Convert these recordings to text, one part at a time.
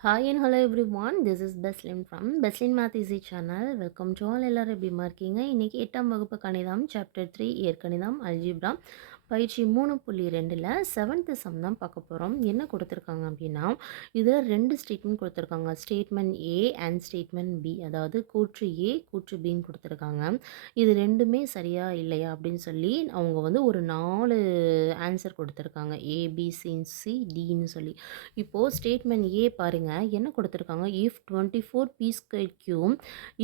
Hi and hello everyone this is Beslin from Beslin math easy channel welcome to all எல்லோரும் எப்படிமா இருக்கீங்க? இன்றைக்கி எட்டாம் வகுப்பு கணிதம் சாப்டர் த்ரீ இயற்கணிதம் அல்ஜிப்ரா பயிற்சி மூணு புள்ளி ரெண்டில் செவன்த்து சம் தான் பார்க்க போகிறோம் என்ன கொடுத்துருக்காங்க அப்படின்னா இதில் ரெண்டு ஸ்டேட்மெண்ட் கொடுத்துருக்காங்க. Statement A and statement B அதாவது கூற்று ஏ கூற்று பின்னு கொடுத்துருக்காங்க. இது ரெண்டுமே சரியா இல்லையா அப்படின்னு சொல்லி அவங்க வந்து ஒரு நாலு ஆன்சர் கொடுத்துருக்காங்க. ஏபிசிசி டின்னு சொல்லி. இப்போது ஸ்டேட்மெண்ட் ஏ பாருங்கள் என்ன கொடுத்துருக்காங்க? If twenty four P square Q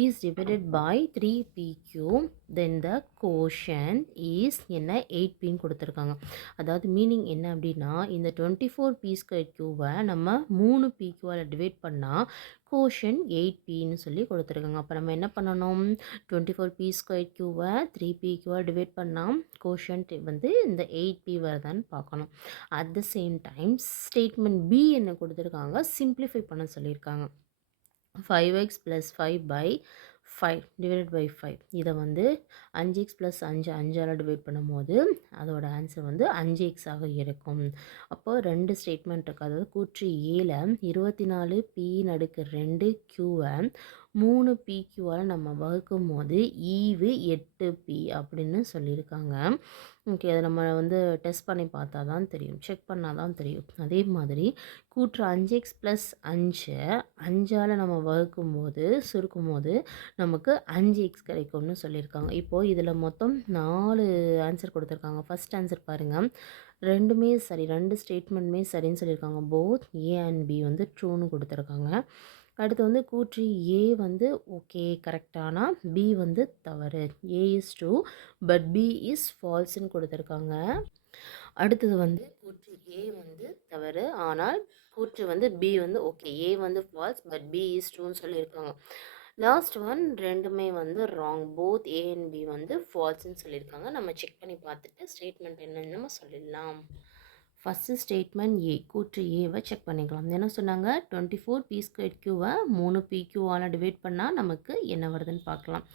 is divided by three P Q then the quotient is என்ன எயிட் பின்னு கொடுத்துருக்காங்க. அதாவது மீனிங் என்ன அப்படின்னா இந்த டுவெண்ட்டி ஃபோர் பி ஸ்கொயர் கியூவை நம்ம மூணு பி கியூவால் டிவைட் பண்ணால் கோஷன் எயிட் பின்னு சொல்லி கொடுத்துருக்காங்க. அப்போ நம்ம என்ன பண்ணணும்? டுவெண்ட்டி ஃபோர் பி ஸ்கொயர் கியூவை த்ரீ பி கியூவாக டிவைட் பண்ணால் கோஷன் வந்து இந்த எயிட் பி வருதான்னு பார்க்கணும். At the same time statement B என்ன கொடுத்துருக்காங்க? சிம்ப்ளிஃபை பண்ண சொல்லியிருக்காங்க. Five X plus five by five divided by five இதை வந்து அஞ்சு எக்ஸ் ப்ளஸ் அஞ்சு அஞ்சால் டிவைட் பண்ணும்போது அதோட ஆன்சர் வந்து அஞ்சு எக்ஸாக இருக்கும். அப்போது ரெண்டு ஸ்டேட்மெண்ட் இருக்குது அதாவது கூற்று ஏல இருபத்தி நாலு பி நடுக்கு ரெண்டு க்யூவை மூணு பிக்யூவால் நம்ம வகுக்கும் போது ஈவு எட்டு பி அப்படின்னு சொல்லியிருக்காங்க. ஓகே அதை நம்ம வந்து டெஸ்ட் பண்ணி பார்த்தா தான் தெரியும். செக் பண்ணால் தான் தெரியும். அதே மாதிரி கூற்று அஞ்சு எக்ஸ் ப்ளஸ் அஞ்சு அஞ்சால் நம்ம வகுக்கும் போது சுருக்கும் போது நமக்கு அஞ்சு எக்ஸ் கிடைக்கும்னு சொல்லியிருக்காங்க. இப்போது இதில் மொத்தம் நாலு ஆன்சர் கொடுத்துருக்காங்க. ஃபஸ்ட் ஆன்சர் பாருங்கள் ரெண்டுமே சரி ரெண்டு ஸ்டேட்மெண்ட்டுமே சரின்னு சொல்லியிருக்காங்க. போத் ஏ அண்ட் பி வந்து ட்ரூன்னு கொடுத்துருக்காங்க. அடுத்து வந்து கூற்று ஏ வந்து ஓகே கரெக்டானா பி வந்து தவறு. A is true but B is ஃபால்ஸ்ன்னு கொடுத்துருக்காங்க. அடுத்தது வந்து கூற்று ஏ வந்து தவறு. ஆனால் கூற்று வந்து பி வந்து ஓகே ஏ வந்து ஃபால்ஸ் பட் பி இஸ் ட்ரூன்னு சொல்லியிருக்காங்க. லாஸ்ட் ஒன் ரெண்டுமே வந்து wrong. Both A and B வந்து ஃபால்ஸ்ன்னு சொல்லியிருக்காங்க. நம்ம செக் பண்ணி பார்த்துட்டு ஸ்டேட்மெண்ட் என்னன்னு நம்ம சொல்லிடலாம். ஃபஸ்ட்டு ஸ்டேட்மெண்ட் ஏ கூற்று ஏவை செக் பண்ணிக்கலாம். என்ன சொன்னாங்க? டுவெண்ட்டி ஃபோர் பி ஸ்கொயர் கியூவை மூணு பி கியூவால் டிவைட் பண்ணால் நமக்கு என்ன வருதுன்னு பார்க்கலாம்.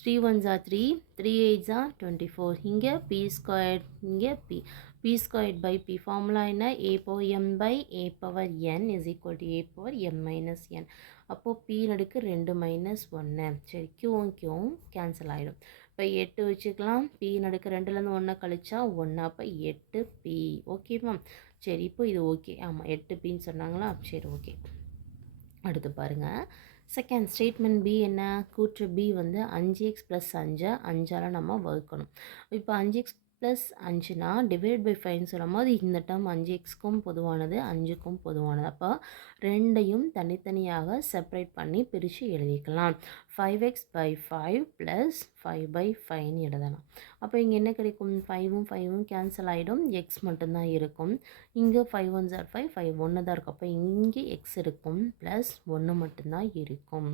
த்ரீ ஒன் ஜா த்ரீ த்ரீ எயிட் ஜா டுவெண்ட்டி ஃபோர் இங்கே பி ஸ்கொயர் இங்கே P P square by P formula என்ன? A power M by A power N is equal to A power M minus N அப்போது பி நடுக்கு ரெண்டு minus ஒன்று சரி கியூவும் க்யூவும் கேன்சல் ஆகிடும் இப்போ எட்டு வச்சுக்கலாம். பி நடுக்க ரெண்டுலேருந்து ஒன்றை கழிச்சா ஒன்று அப்போ எட்டு பி. ஓகேவா சரி இப்போ இது ஓகே ஆமாம் எட்டு பின்னு சொன்னாங்களா? சரி ஓகே அடுத்து பாருங்கள் செகண்ட் ஸ்டேட்மெண்ட் பி என்ன? கூற்று பி வந்து அஞ்சு எக்ஸ் ப்ளஸ் அஞ்சை? அஞ்சால் நம்ம வகுக்கணும். இப்போ அஞ்சு எக்ஸ் ப்ளஸ் அஞ்சுனா டிவைட் பை ஃபைவ்னு சொல்லும் போது இந்த டேர்ம் அஞ்சு எக்ஸ்க்கும் பொதுவானது அஞ்சுக்கும் பொதுவானது. அப்போ ரெண்டையும் தனித்தனியாக செப்பரேட் பண்ணி பிரித்து எழுதிக்கலாம். Five X by five plus five by five எழுதலாம். அப்போ இங்கே என்ன கிடைக்கும்? ஃபைவும் ஃபைவும் கேன்சல் ஆகிடும் எக்ஸ் மட்டும்தான் இருக்கும். இங்கே ஃபைவ் ஒன் ஜார் ஃபைவ் ஃபைவ் ஒன்று தான் இருக்கும். அப்போ இங்கே எக்ஸ் இருக்கும் ப்ளஸ் ஒன்று மட்டும்தான் இருக்கும்.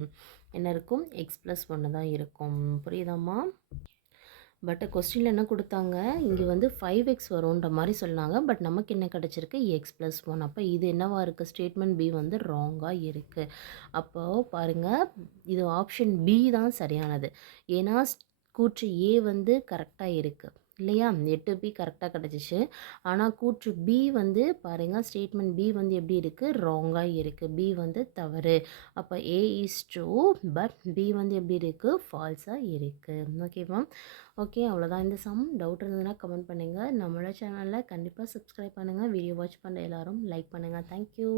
என்ன இருக்கும்? எக்ஸ் ப்ளஸ் ஒன்று தான் இருக்கும். புரியுதாம்மா? பட் கொஸ்டினில் என்ன கொடுத்தாங்க? இங்கே வந்து ஃபைவ் எக்ஸ் வரும்ன்ற மாதிரி சொன்னாங்க. பட் நமக்கு என்ன கிடச்சிருக்கு? எக்ஸ் ப்ளஸ் ஒன் அப்போ இது என்னவாக இருக்குது ஸ்டேட்மெண்ட் பி வந்து ராங்காக இருக்குது அப்போது பாருங்கள் இது ஆப்ஷன் பி தான் சரியானது. ஏன்னா கூற்று ஏ வந்து கரெக்டாக இருக்குது இல்லையா? எட்டு பி கரெக்டாக கிடச்சிச்சு. ஆனால் கூற்று பி வந்து பாருங்கள் ஸ்டேட்மெண்ட் பி வந்து எப்படி இருக்குது ராங்காக இருக்குது பி வந்து தவறு. அப்போ A is true but B வந்து எப்படி இருக்குது ஃபால்ஸாக இருக்குது ஓகேவா ஓகே அவ்வளோதான் இந்த சம் டவுட் இருந்ததுன்னா கமெண்ட் பண்ணுங்கள் நம்மளோட சேனலில் கண்டிப்பாக சப்ஸ்கிரைப் பண்ணுங்கள் வீடியோ வாட்ச் பண்ணுற எல்லோரும் லைக் பண்ணுங்கள் தேங்க்யூ